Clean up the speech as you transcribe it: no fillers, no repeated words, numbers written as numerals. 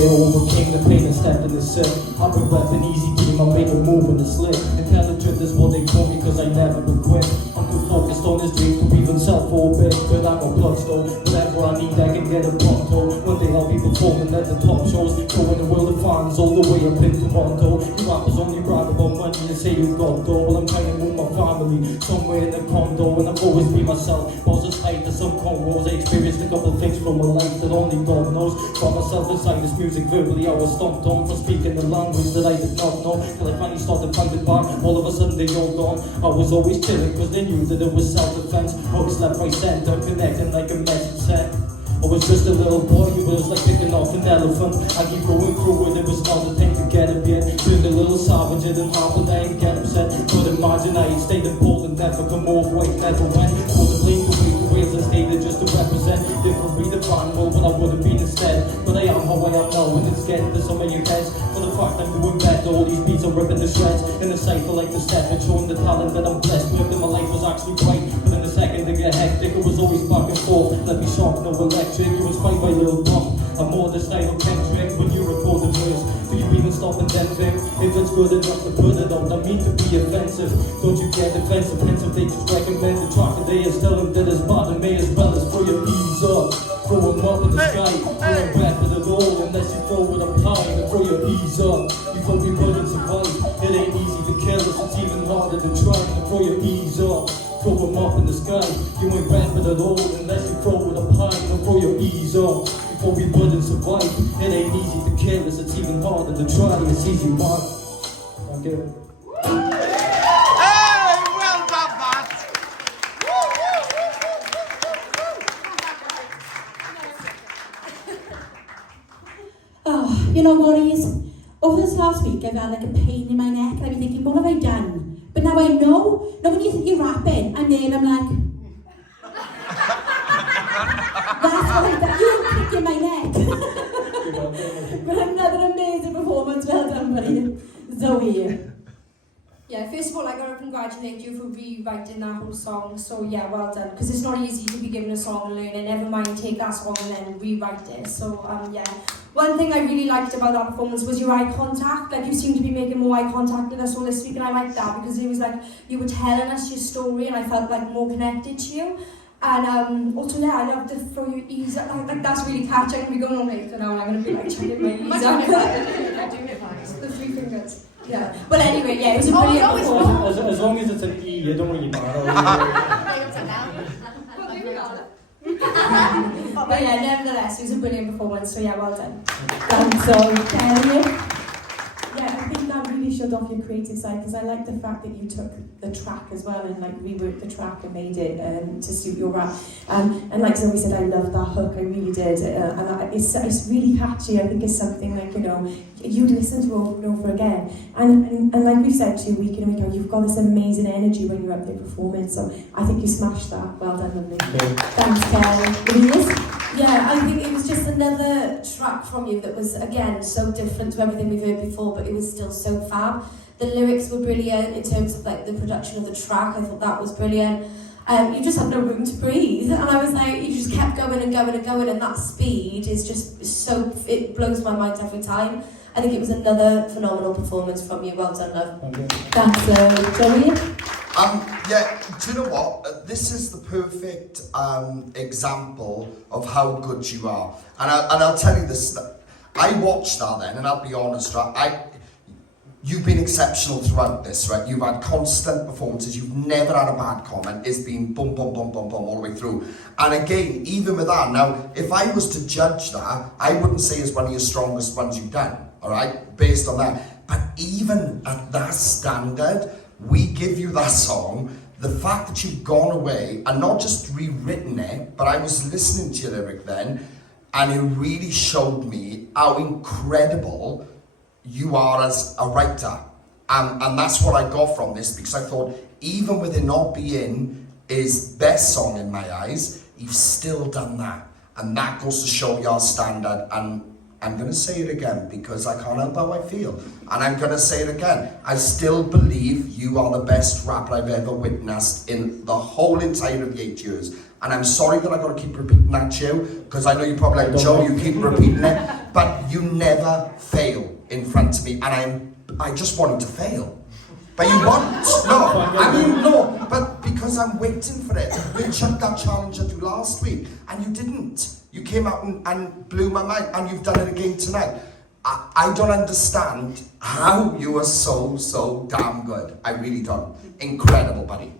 there, overcame the pain and stepped in the set. I've been rapping easy team, I made a move in the slip. Intelligent is what they call me, cause I never would quit. I'm too focused on this dream to even self for a bit. But I got plugs though, whatever I need I can get a pronto. One day I'll be performing at the top shows, showing the world of fans all the way up in Toronto. You rappers only brag about money and say you got dough. Well, I'm trying to move my family somewhere in a condo, and I've always been myself. Was a slave to some cornrows. I experienced a couple things from my life that only God knows. Found myself inside this music verbally, I was stomped on for speaking the language that I did not know. Till I finally started finding back, all of a sudden they all gone. I was always chilling cause they knew that it was self-defense. Hooks left, right, center, connecting like a message sent. I was just a little boy, it was like picking off an elephant. I keep going through it, it was not the thing to get him yet. Turned a little savage, it didn't happen, I ain't get upset. But imagine I stayed in Poland, never come off, weight never went. For the blame to wait for Wales and stayed there just to represent. Different read the fan role, but I would have been instead. But I am how I am now, and it's getting to some of your heads. For the fact I'm doing better, all these beats are ripping the shreds. In the cycle like the step, and showing the talent that I'm blessed with. And my life was actually bright, but in a second to get hectic, it was always back and forth. Let me sharp, no electric. You inspired by Lil Pump. I'm more the style of Kendrick when you record the verse. Do you even stop and then think if it's good enough to put it out? I mean to be offensive. Don't you get defensive? Hence if they just recommend the track today is tell them that it's bad and may as well as throw your ease up. Throw them up in the sky. You don't rap with it all unless you throw it up high and throw your ease up. Before we wouldn't survive. It ain't easy to kill us. It's even harder than trying to throw your ease up. Throw them up in the sky. You ain't rapping at all unless you throw it up high and throw your ease up. Before we wouldn't survive. It ain't easy to kill us. It's even harder to try. It's easy, man. Thank you. Hey, well done, man. Oh, you know what it is? Over this last week, I've had like a pain in my neck, and I've been thinking, what have I done? But now I know. Now when you think you're rapping, I'm there and I'm like, that's what I've done. You don't kick in my neck. But another amazing performance. Well done, buddy. Zoe. Yeah, first of all, I got to congratulate you for rewriting that whole song. So yeah, well done. Because it's not easy to be given a song and learn it. Never mind, take that song and then rewrite it. So yeah. One thing I really liked about that performance was your eye contact. Like you seemed to be making more eye contact with us all this week, and I liked that because it was like you were telling us your story, and I felt like more connected to you. And also, yeah, I love to throw your ease up. Like that's really catchy. I'm going to be going on later now, and I'm going to be like chucking my ease up. The three fingers. Yeah. Well, anyway, yeah, it was a brilliant performance. As long as it's an E, it don't really matter. But yeah, nevertheless, it was a brilliant performance. So yeah, well done. Thanks, Zoe. Yeah, I think that really showed off your creative side, because I like the fact that you took the track as well and like reworked the track and made it to suit your rap. And like Zoe said, I loved that hook, I really did. It's really catchy. I think it's something like, you know, you'd listen to over and over again. And like we've said to you week in and week out, you've got this amazing energy when you're up there performing. So I think you smashed that. Well done, lovely. Thanks, Kelly. Louise? Yeah, I think it was just another track from you that was, again, so different to everything we've heard before, but it was still so fab. The lyrics were brilliant in terms of like the production of the track. I thought that was brilliant. You just had no room to breathe, and I was like, you just kept going and going and going, and that speed is just so, it blows my mind every time. I think it was another phenomenal performance from you. Well done, love. Thanks, Zoe. Yeah, do you know what? This is the perfect example of how good you are. And I'll tell you this, I watched that then, and I'll be honest, right? You've been exceptional throughout this, right? You've had constant performances, you've never had a bad comment. It's been bum, bum, bum, bum, bum all the way through. And again, even with that, now, if I was to judge that, I wouldn't say it's one of your strongest ones you've done, all right? Based on that. But even at that standard, we give you that song, the fact that you've gone away and not just rewritten it, but I was listening to your lyric then, and it really showed me how incredible you are as a writer. And that's what I got from this, because I thought, even with it not being his best song in my eyes, you've still done that. And that goes to show your standard. And I'm going to say it again, because I can't help how I feel. And I'm going to say it again. I still believe you are the best rapper I've ever witnessed in the whole entire of the 8 years. And I'm sorry that I got to keep repeating that to you, because I know you're probably like, Joe, you keep repeating it, but you never fail in front of me, and I just want you to fail. But you want, no, but because I'm waiting for it. We chucked that challenge at you last week, and you didn't. You came out and blew my mind, and you've done it again tonight. I don't understand how you are so damn good. I really don't. Incredible, buddy.